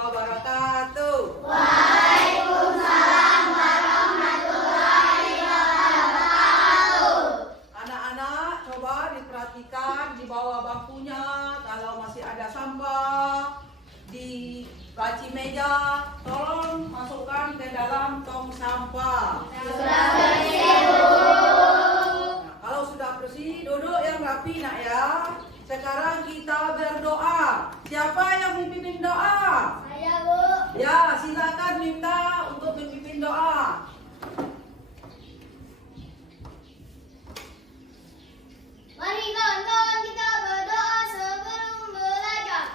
wabarakatuh. Waalaikumsalam warahmatullahi wabarakatuh. Anak-anak, coba diperhatikan di bawah bangkunya kalau masih ada sampah di laci meja, tolong masukkan ke dalam tong sampah. Sudah bersih, Bu. Nah, kalau sudah bersih, duduk yang rapi nak ya. Sekarang kita berdoa. Siapa yang memimpin doa? Saya, Bu. Ya, silakan minta untuk memimpin doa. Mari kawan-kawan kita berdoa sebelum belajar.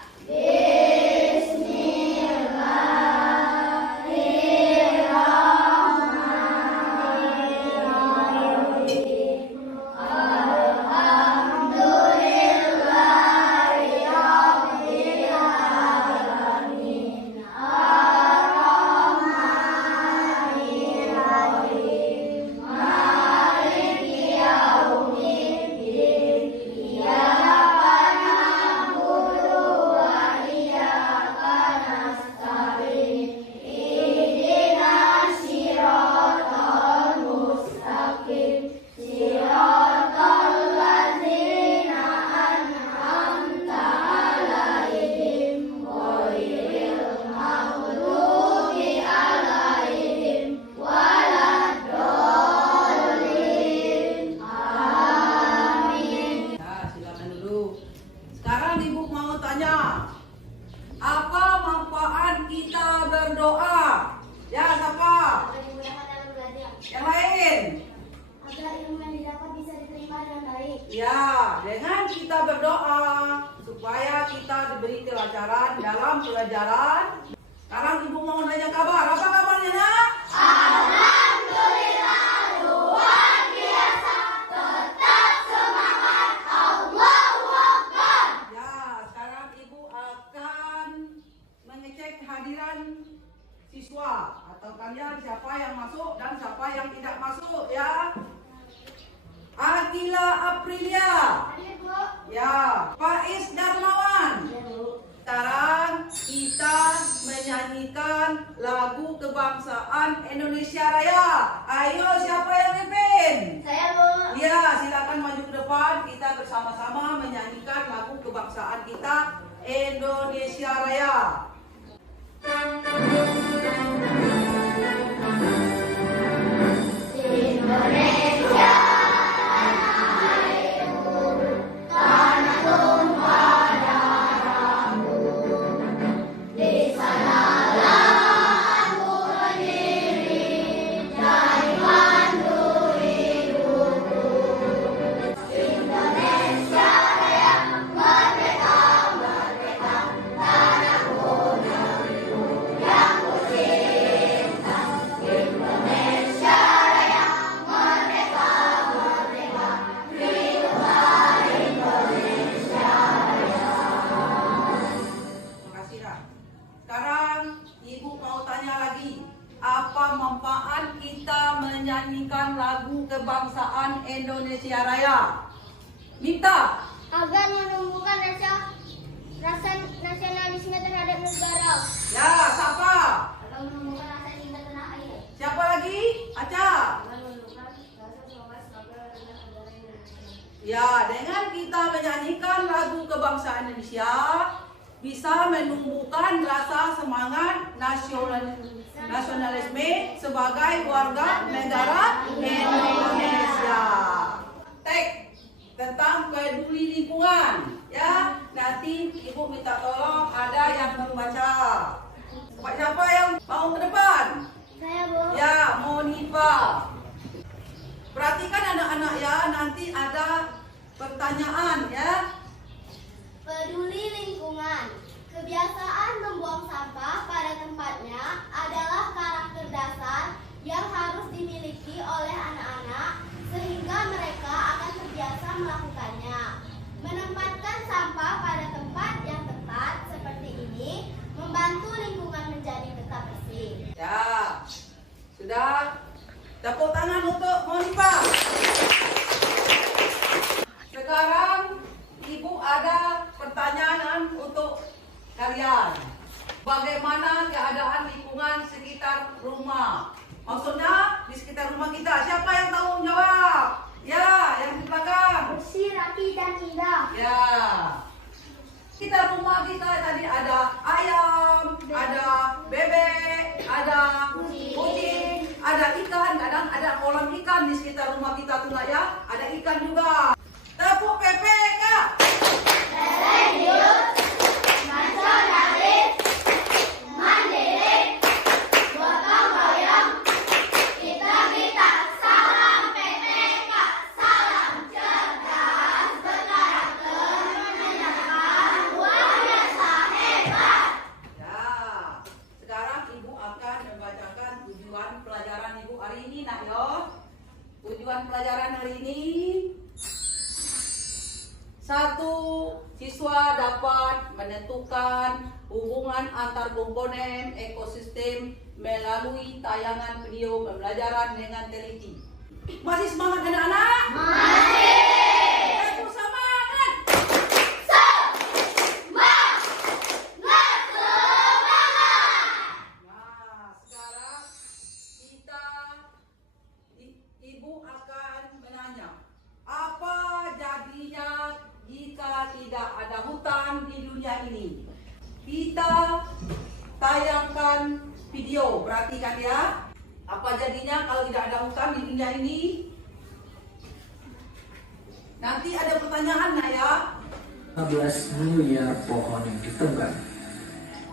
Ya, silakan dulu. Sekarang Ibu mau tanya, apa manfaat kita berdoa? Ya, siapa? Agar dimudahkan dalam belajar. Yang lain? Agar ilmu yang didapat bisa diterima dengan baik. Ya, dengan kita berdoa supaya kita diberi kelancaran dalam pelajaran. Sekarang Ibu mau nanya kabar. Apa kabarnya, Nak? Alhamdulillah, luar biasa. Tetap semangat. Allahu Akbar. Ya, sekarang Ibu akan mengecek kehadiran siswa atau kalian siapa yang masuk dan siapa yang tidak masuk ya. Akila Aprilia. Hadir, Bu. Ya, Faiz Darmawan. Ya, Bu. Sekarang kita menyanyikan lagu kebangsaan Indonesia Raya. Ayo, siapa yang mimpin? Saya, Bu. Ya, silakan maju ke depan. Kita bersama-sama menyanyikan lagu kebangsaan kita Indonesia Raya. Indonesia, tanah airku, tanah tumpah darahku. Di sanalah aku berdiri, dari pandu hidupku. Indonesia Raya, merdeka, merdeka, tanahku negeriku yang ku cinta. Indonesia Raya, merdeka, merdeka, hiduplah Indonesia Raya. Terima kasih, Ra. Sekarang Ibu mau tanya lagi. Apa manfaat kita menyanyikan lagu kebangsaan Indonesia Raya? Minta. Agar menumbuhkan rasa nasionalisme terhadap negara. Ya, siapa? Agar menumbuhkan rasa cinta tanah air. Siapa lagi? Aca. Agar menumbuhkan rasa semangat sebagai warga negara Indonesia. Ya, dengan kita menyanyikan lagu kebangsaan Indonesia bisa menumbuhkan rasa semangat nasionalisme sebagai warga negara Indonesia. Teks tentang peduli lingkungan ya. Nanti Ibu minta tolong ada yang membaca. Siapa yang mau ke depan? Saya, Bu. Ya, Monifa. Perhatikan anak-anak ya, nanti ada pertanyaan ya. Peduli lingkungan. Kebiasaan membuang sampah pada tempatnya adalah karakter dasar yang harus dimiliki oleh anak-anak sehingga mereka akan terbiasa melakukannya. Menempatkan sampah pada tempat yang tepat seperti ini membantu lingkungan menjadi tetap bersih. Ya, sudah. Tepuk tangan untuk Monifa. Sekarang Ibu ada pertanyaan untuk kalian. Bagaimana keadaan lingkungan sekitar rumah? Maksudnya di sekitar rumah kita. Siapa yang tahu menjawab? Ya, yang di belakang. Bersih, rapi, dan indah. Ya. Sekitar rumah kita tadi ada ayam, ada bebek, ada kucing, ada ikan. Kadang ada kolam ikan di sekitar rumah kita tuh nak ya. Ada ikan juga. Tepuk pepe kak. Religius, nasionalis, mandiri, gotong royong, kita salam PPK, salam cerdas, berkarakter, menyenangkan, luar biasa hebat. Ya. Sekarang ibu akan membacakan tujuan pelajaran ibu hari ini nak yo. Tujuan pelajaran hari ini. 1. Siswa dapat menentukan hubungan antar komponen ekosistem melalui tayangan video pembelajaran dengan teliti. Masih semangat anak-anak? Masih. Aku semangat. Semangat, semangat. Nah, sekarang ibu akan menanya, apa jadinya jika tidak ada hutan di dunia ini? Kita tayangkan video, perhatikan ya. Apa jadinya kalau tidak ada hutan di dunia ini? Nanti ada pertanyaan nak ya. 15 miliar pohon yang ditebang.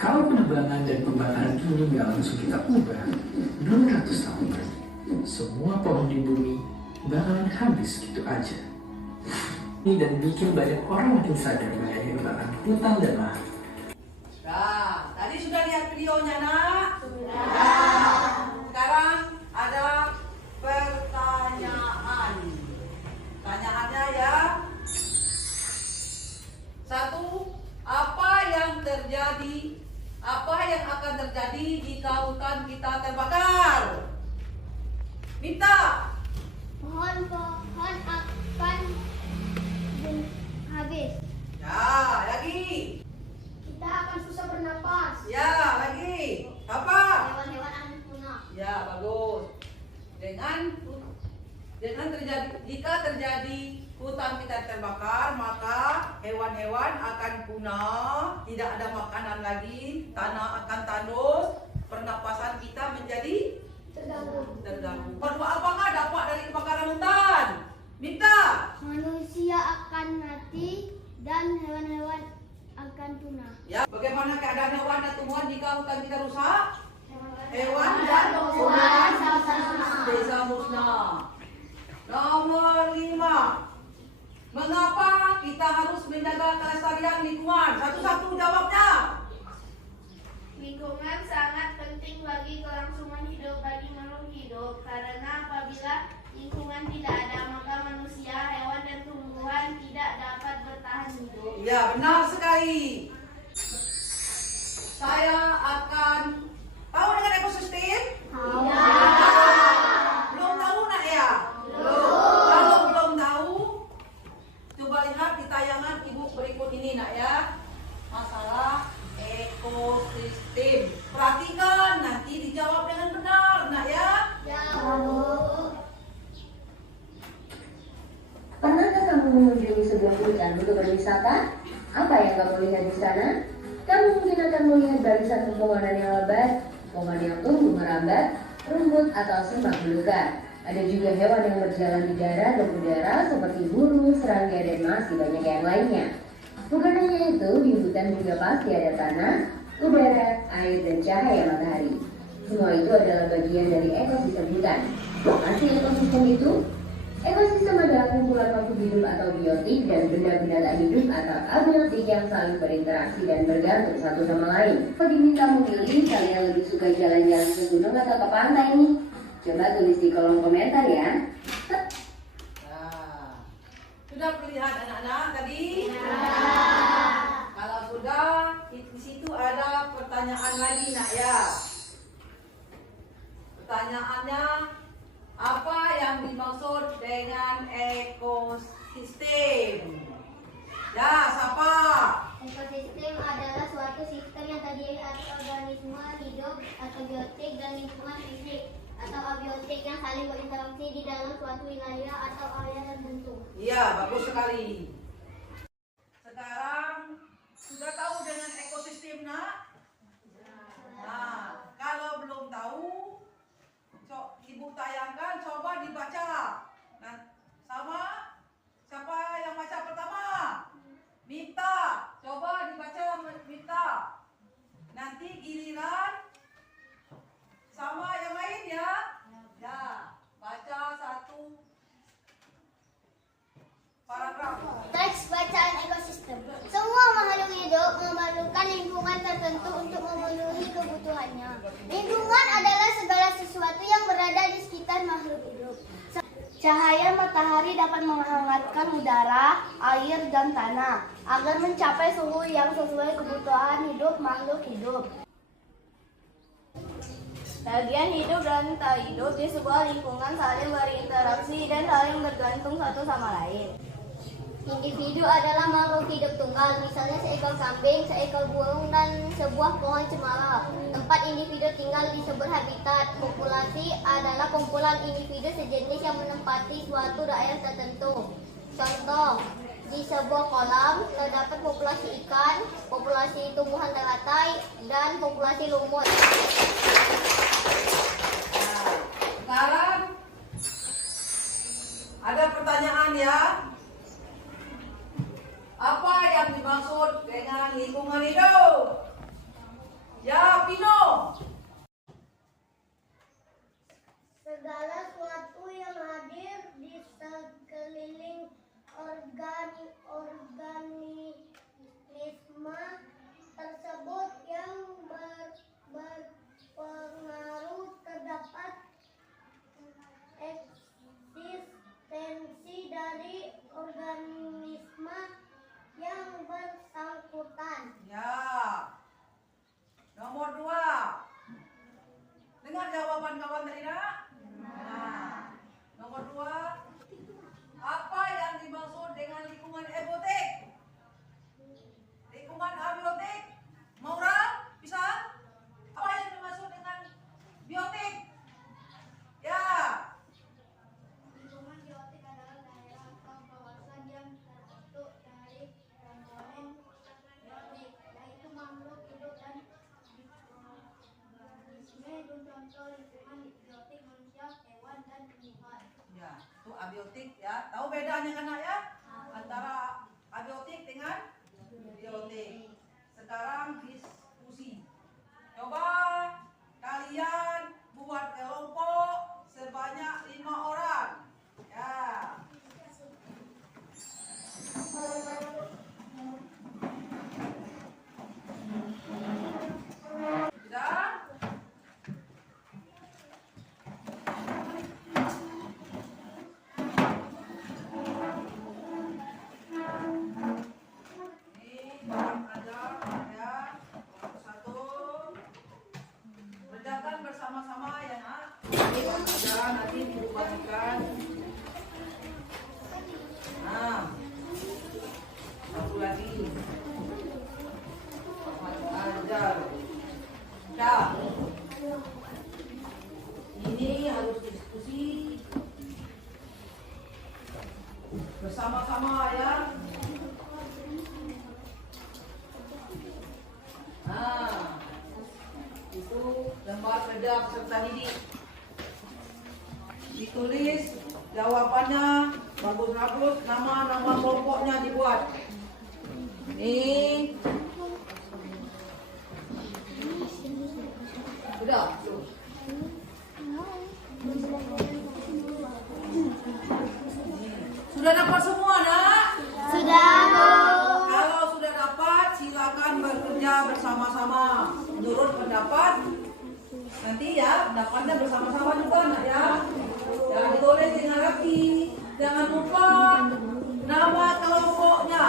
Kalau penebangan dan pembakaran ini nggak langsung kita ubah, 200 tahun lagi, semua pohon di bumi bakalan habis gitu aja. Ini dan bikin banyak orang makin sadar bahaya kebakaran hutan dan lahan. Nah, tadi sudah lihat videonya nak? Sudah. Sekarang ada pertanyaan. Pertanyaannya ya. 1. Apa yang akan terjadi jika hutan kita terbakar? Minta. Pohon-pohon akan habis. Ya, lagi. Kita akan susah bernapas. Ya, lagi. Apa? Hewan-hewan akan punah. Ya, bagus. Jika terjadi hutan kita terbakar, maka hewan-hewan akan punah, tidak ada makanan lagi, tanah akan tandus, pernapasan kita menjadi terganggu. Perlu apakah dampak dari kebakaran hutan? Minta. Manusia akan mati dan hewan-hewan akan punah. Ya, bagaimana keadaan hewan dan tumbuhan jika hutan kita rusak? Hewan dan tumbuhan bisa musnah. Nomor 5. Mengapa kita harus menjaga kelestarian lingkungan? Satu-satu jawabnya. Lingkungan sangat penting bagi kelangsungan hidup bagi makhluk hidup, karena apabila lingkungan tidak ada, maka manusia, hewan, dan tumbuhan tidak dapat bertahan hidup. Ya, benar sekali. Saya akan tahu dengan ekosistem? Belum tahu nak ya? Kalau belum tahu, coba lihat di tayangan ibu berikut ini nak ya. Masalah ekosistem. Perhatikan, nanti dijawab dengan benar nak ya. Pernahkah kamu mengunjungi sebuah hutan untuk berwisata? Apa yang kamu lihat di sana? Kamu mungkin akan melihat barisan pepohonan yang lebat, pohon yang tumbuh merambat, rumput atau semak belukar. Ada juga hewan yang berjalan di darat dan udara seperti burung, serangga, dan masih banyak yang lainnya. Bukan hanya itu, di hutan juga pasti ada tanah, udara, air, dan cahaya matahari. Semua itu adalah bagian dari ekosistem hutan. Apa sih ekosistem itu? Ekosistem adalah kumpulan makhluk hidup atau biotik dan benda-benda tak hidup atau abiotik yang saling berinteraksi dan bergantung satu sama lain. Kalau diminta memilih, kalian lebih suka jalan-jalan ke gunung atau ke pantai nih? Coba tulis di kolom komentar ya. Nah, sudah terlihat anak-anak tadi? Kalau sudah, di situ ada pertanyaan lagi nak ya. Pertanyaannya, apa yang dimaksud dengan ekosistem? Ya, siapa? Ekosistem adalah suatu sistem yang terdiri atas organisme hidup atau biotik dan lingkungan fisik atau abiotik yang saling berinteraksi di dalam suatu wilayah atau area tertentu. Iya, bagus sekali. Sekarang sudah tahu dengan ekosistem, nak? Nah, kalau belum tahu, ibu tayangkan, coba dibaca. Nah, sama siapa yang baca pertama? Mita, coba dibaca Mita. Nanti giliran sama yang lain ya. Ya, baca satu paragraf. Teks bacaan ekosistem. Semua makhluk hidup memerlukan lingkungan tertentu untuk memenuhi kebutuhannya. Lingkungan adalah segala sesuatu yang berada di sekitar makhluk hidup. Cahaya matahari dapat menghangatkan udara, air, dan tanah agar mencapai suhu yang sesuai kebutuhan hidup makhluk hidup. Bagian hidup dan tak hidup di sebuah lingkungan saling berinteraksi dan saling bergantung satu sama lain. Individu adalah makhluk hidup tunggal, misalnya seekor kambing, seekor burung, dan sebuah pohon cemara. Tempat individu tinggal disebut habitat. Populasi adalah kumpulan individu sejenis yang menempati suatu daerah tertentu. Contoh, di sebuah kolam terdapat populasi ikan, populasi tumbuhan teratai, dan populasi lumut. Nah, sekarang ada pertanyaan ya. Apa yang dimaksud dengan lingkungan hidup? Ya, Pino. Segala sesuatu yang hadir di sekeliling organisme tersebut yang berpengaruh terdapat eksistensi dari organisme yang bersangkutan. Ya. Nomor 2. Dengar jawaban kawan tadi, nak? Nah. Nomor 2. Apa yang dimaksud dengan lingkungan ebiotik? Lingkungan abiotik? Maura? Bisa? Apa yang dimaksud dengan biotik? Ya. Lingkungan biotik adalah daerah atau kawasan yang terbentuk dari komponen biotik, yaitu makhluk hidup dan organisme. Contoh lingkungan biotik manusia, hewan, dan tumbuhan. Ya, itu abiotik ya. Tahu bedanya kan, nak ya? Antara abiotik dengan biotik. Sekarang diskusi. Coba kalian buat kelompok sebanyak 5 orang. Ya. Sudah? Ini ada ya. Satu. Kerjakan bersama-sama ya, nak. Sudah, nanti dibagikan. Nah. Satu lagi. Ajar. Dah. Ini harus diskusi bersama-sama ya. Nah, itu lembar kerja peserta didik. Ditulis jawabannya bagus-bagus, nama kelompoknya dibuat. Ini sudah. Sudah dapat semua, nak? Sudah. Kalau sudah dapat, silakan bekerja bersama-sama menurut pendapat. Nanti ya, pendapatnya bersama-sama juga, nak ya. Jangan ditulis dengan rapi. Jangan lupa nama kelompoknya.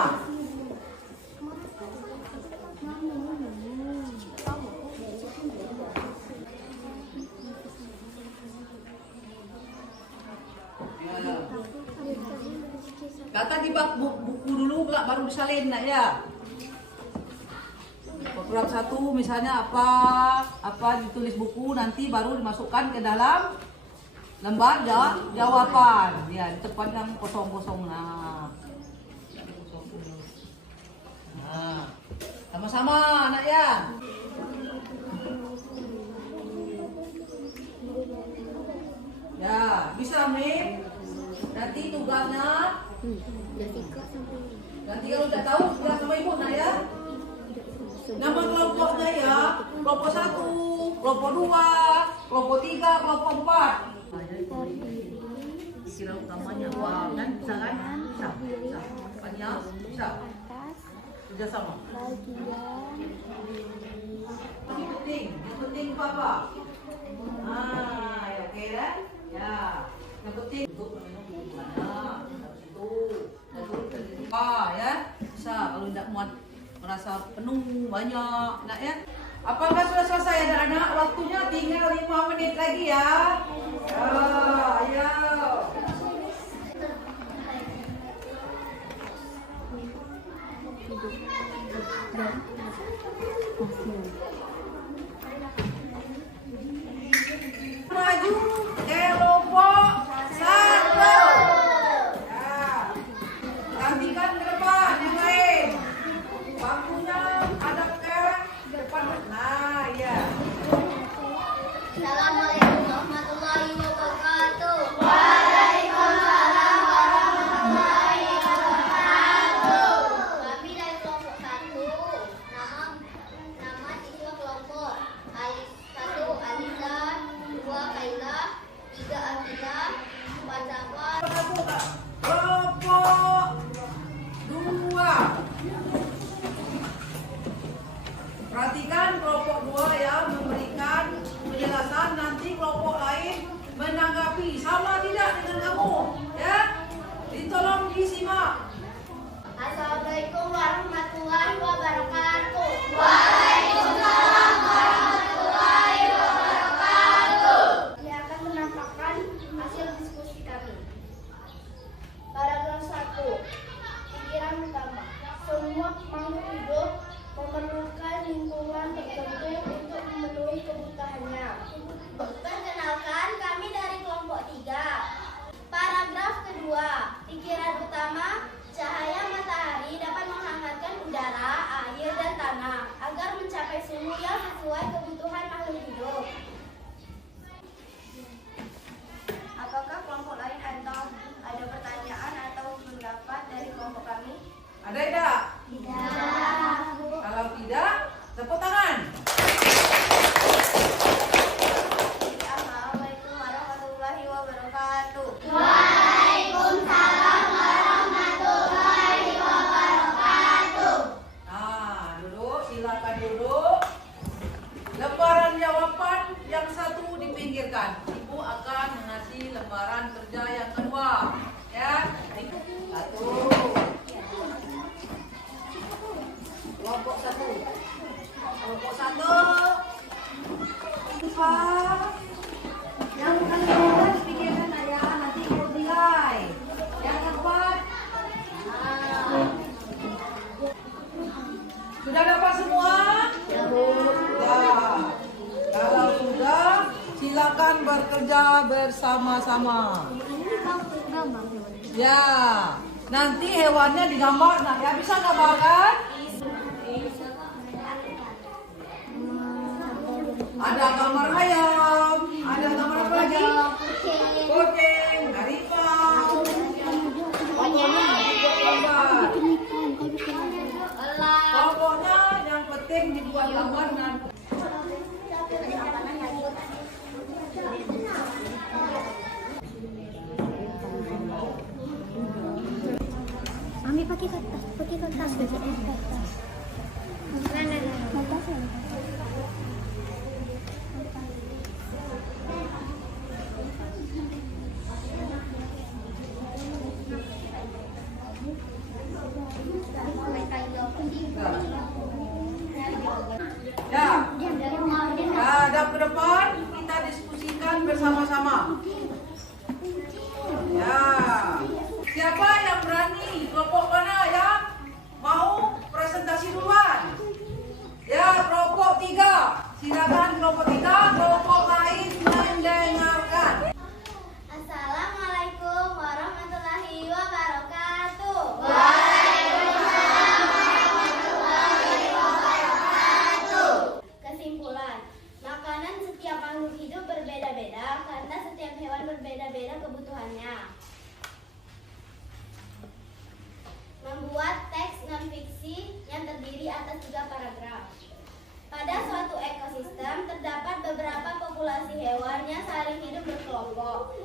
Kata di bak buku dulu baru disalin, nak ya. Bab 1 misalnya apa ditulis buku, nanti baru dimasukkan ke dalam lembar jawaban. Ya, di tempat yang kosong-kosong. Nah, sama-sama anak ya. Ya, bisa Mim. Nanti tugasnya. Nanti kalau tidak tahu bilang sama ibu nak ya. Nama kelompoknya ya, kelompok 1, kelompok 2, kelompok 3, kelompok 4. Istilah utamanya wah kan bisa kan? Bisa. Panjang, bisa. Kerja sama. Yang penting apa? Ya oke kan? Ya, yang penting untuk menentukan mana itu. Ya, bisa kalau tidak muat merasa penuh banyak, nak ya. Apakah sudah selesai anak-anak? Waktunya tinggal 5 menit lagi ya. Ayo. Maju kelompok 1. Ya. Gantikan ke depan yang lain. Waktunya ada ke depan. Nah, ya. Assalamualaikum warahmatullahi wabarakatuh. Kami dari kelompok 1. Nama siswa kelompok 1 Alisa, 2 Kaila, 3 Akila, 4 Zafar. Kelompok 2. Perhatikan kelompok 2 ya, memberikan penjelasan, nanti kelompok lain menanggapi sama tidak dengan kamu ya. Ditolong disimak. Assalamualaikum warahmatullahi wabarakatuh. Saya akan menampakkan hasil diskusi kami. Paragraf 1. Pikiran utama. Semua makhluk hidup memerlukan lingkungan tertentu untuk memenuhi kebutuhannya. Perkenalkan, kami dari kelompok 3. Paragraf kedua. Pikiran utama, cahaya matahari dapat menghangatkan udara, air, dan tanah agar mencapai suhu yang sesuai kebutuhan makhluk hidup. Apakah kelompok lain ada pertanyaan atau pendapat dari kelompok kami? Ada tidak? Tidak. Kalau tidak, tepuk tangan. Assalamualaikum warahmatullahi wabarakatuh. Nah, duduk, silakan duduk. Lembaran jawaban yang 1 dipinggirkan. Ibu akan mengasih lembaran kerja yang kedua. Ya, 1. Kelompok 1. Kelompok 1. Yang kedua dipikirkan ayah, nanti ibu nilai. Yang keempat. Sudah dapat semua? Ya. Kalau sudah, silakan bekerja bersama-sama. Ya. Nanti hewannya digambar, nah ya bisa gambarkan? Ada gambar ayam, ada gambar apa lagi? Kucing, harimau. Pokoknya yang penting dibuat gambar dan Mami pakai kertas kertas. ya. Hadap ke depan, kita diskusikan bersama-sama. Ya. Siapa yang berani? Kelompok mana yang mau presentasi duluan? Ya, makhluk hidup berbeda-beda karena setiap hewan berbeda-beda kebutuhannya. Membuat teks non-fiksi yang terdiri atas 3 paragraf. Pada suatu ekosistem terdapat beberapa populasi hewan yang saling hidup berkelompok.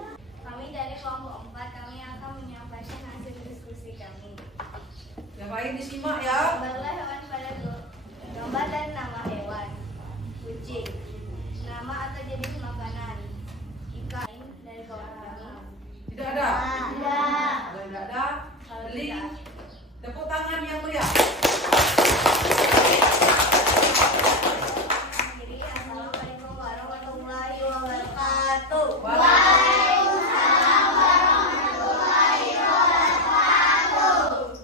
Kami dari kelompok 4, kami akan menyampaikan hasil diskusi kami. Yang lain disimak ya. Gambarlah hewan pada gambar dan nama hewan. Kucing, nama atau jenis makanan. Ikan dari kawan kami. Tidak ada. Tidak. Kalau tidak ada, link. Tepuk tangan yang meriah. Jadi, assalamualaikum warahmatullahi wabarakatuh.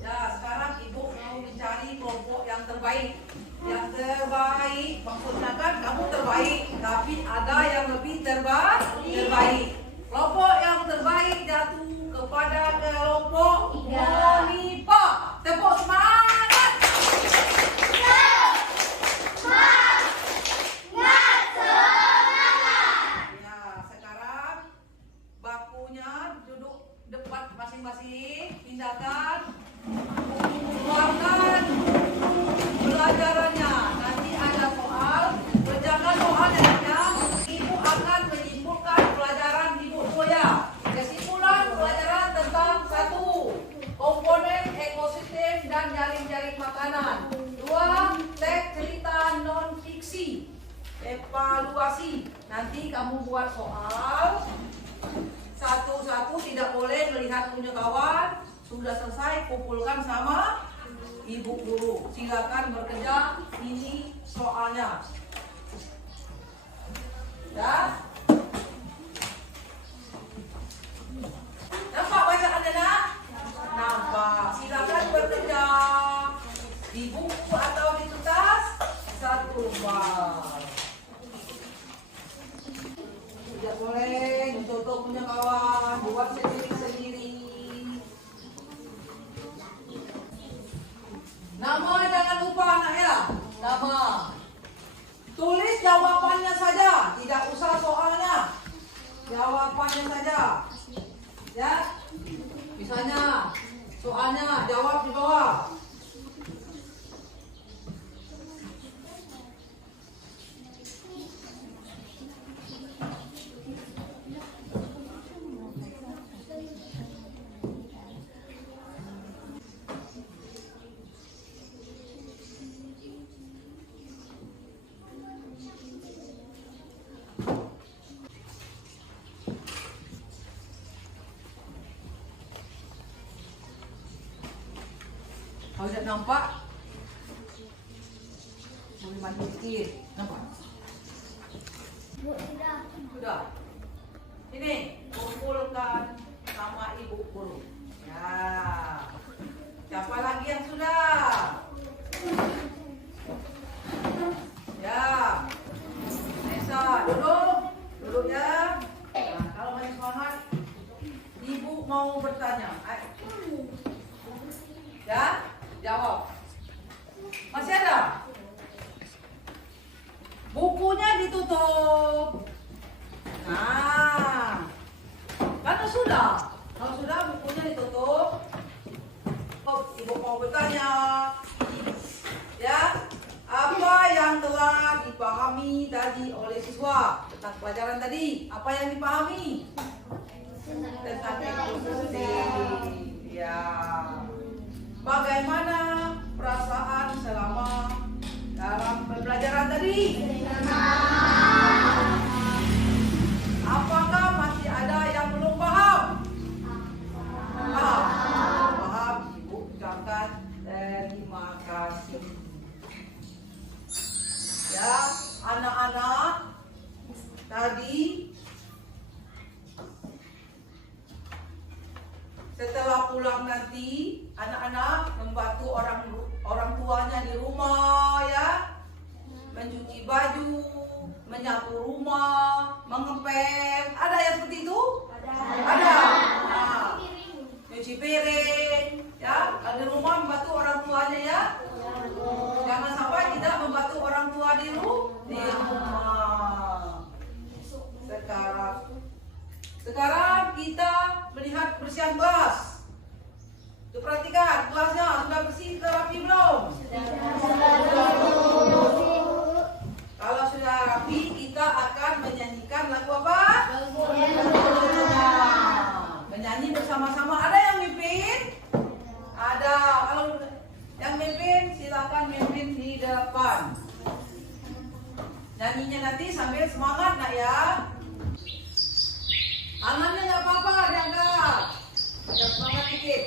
Ya, sekarang ibu mau mencari kelompok yang terbaik. Yang terbaik, maksudnya kan kamu terbaik, tapi ada yang lebih terbaik. Kelompok yang terbaik jatuh kepada kelompok Monipa. Tepuk semangat. Ya, sekarang bakunya duduk depan masing-masing. Pindahkan. Keluarkan pelajarannya. Nanti ada soal. Kerjakan soalnya. Ibu akan menyimpulkan pelajaran ibu ya. Kesimpulan pelajaran tentang 1. Komponen ekosistem dan jaring-jaring makanan. 2. Teks cerita non-fiksi. Evaluasi. Nanti kamu buat soal. Satu-satu, tidak boleh melihat punya kawan. Sudah selesai, kumpulkan sama ibu guru. Silakan bekerja. Ini soalnya. Ya. Nampak bacaannya nak? Nampak. Silakan bekerja di buku atau di kertas. 1 lembar. Tidak boleh ditutup punya kawan. Buat sendiri-sendiri. Nama jangan lupa anak ya. Nama. Tulis jawabannya saja. Tidak usah soalnya. Jawabannya saja. Ya. Misalnya soalnya jawab di bawah. Kalau tidak nampak, boleh maju sedikit. Nampak? Sudah. Ini kumpulkan sama ibu guru. Ya. Siapa lagi yang sudah? Ya. Nesa, duduk. Duduk ya. Nah, kalau masih semangat, ibu mau bertanya. Ya. Jawab. Masih ada? Bukunya ditutup. Nah, karena sudah. Kalau sudah bukunya ditutup. Oh, ibu mau bertanya. Ya, apa yang telah dipahami tadi oleh siswa tentang pelajaran tadi? Apa yang dipahami? Tentang ekosistem. Ya. Bagaimana perasaan selama dalam pembelajaran tadi? Apakah masih ada yang belum paham? Paham, ibu ucapkan terima kasih. Ya, anak-anak tadi setelah pulang nanti anak-anak membantu orang tuanya di rumah ya, mencuci baju, menyapu rumah, mengepel. Ada yang seperti itu? Ada. Nah, nyuci piring ya, kalau di rumah membantu orang tuanya ya. Jangan sampai tidak membantu orang tua di rumah. nyanyinya nanti sambil semangat nak ya. Tangannya nggak apa-apa diangkat. Biar semangat dikit.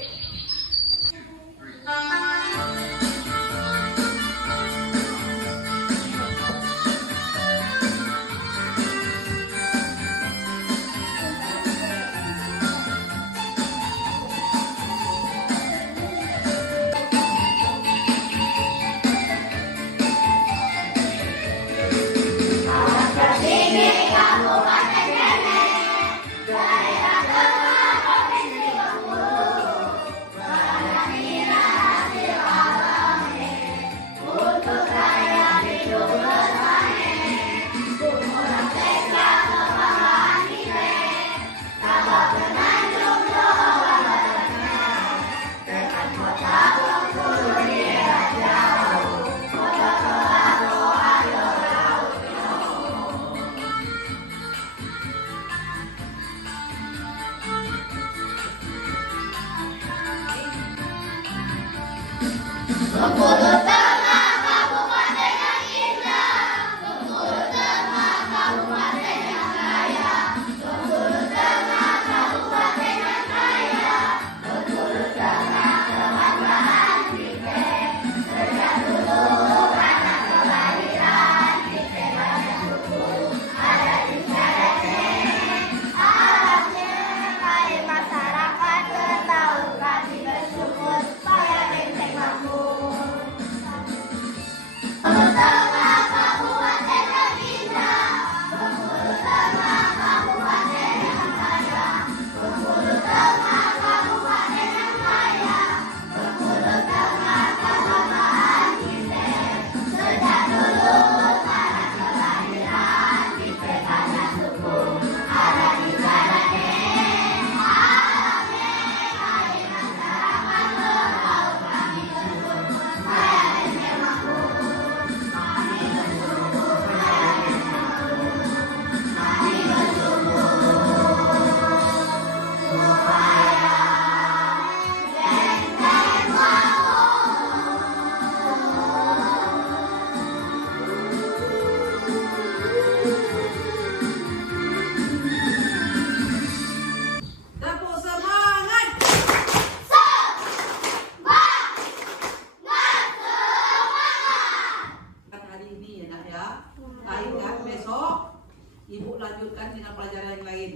Ibu lanjutkan dengan pelajaran yang lain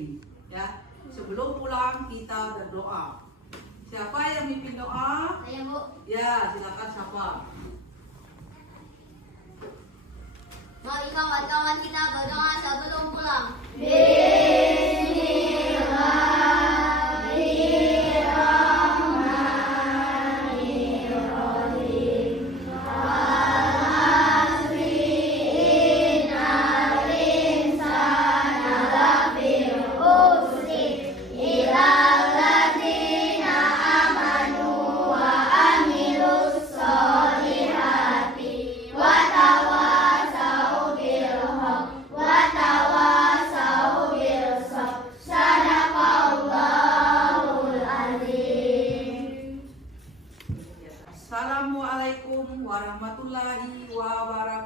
ya. Sebelum pulang kita berdoa. Siapa yang mimpin doa? Saya, Bu. Ya, silakan siapa? Mari kawan-kawan kita berdoa sebelum pulang. Assalamualaikum warahmatullahi wabarakatuh.